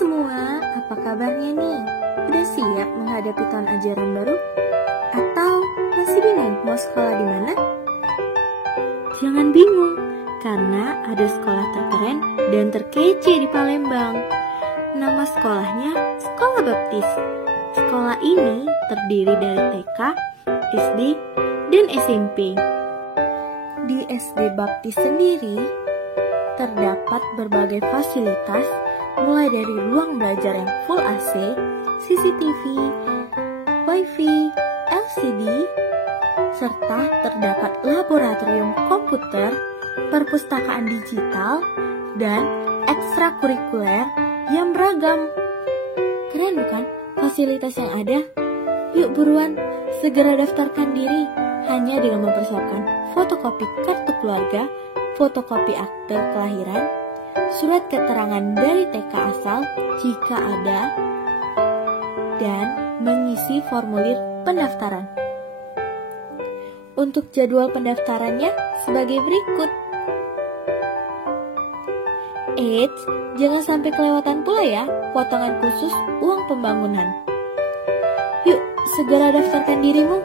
semua, apa kabarnya nih? Udah siap menghadapi tahun ajaran baru? Atau masih bingung mau sekolah di mana? Jangan bingung, karena ada sekolah terkeren dan terkece di Palembang. Nama sekolahnya Sekolah Baptis. Sekolah ini terdiri dari TK, SD, dan SMP. Di SD Baptis sendiri, terdapat berbagai fasilitas mulai dari ruang belajar yang full AC, CCTV, Wi-Fi, LCD, serta terdapat laboratorium komputer, perpustakaan digital, dan ekstrakurikuler yang beragam. Keren bukan fasilitas yang ada? Yuk buruan, segera daftarkan diri hanya dengan mempersiapkan fotokopi kartu keluarga, fotokopi akte kelahiran, surat keterangan dari TK asal jika ada, dan mengisi formulir pendaftaran. Untuk jadwal pendaftarannya sebagai berikut. Eits, jangan sampai kelewatan pula ya potongan khusus uang pembangunan. Yuk, segera daftarkan dirimu.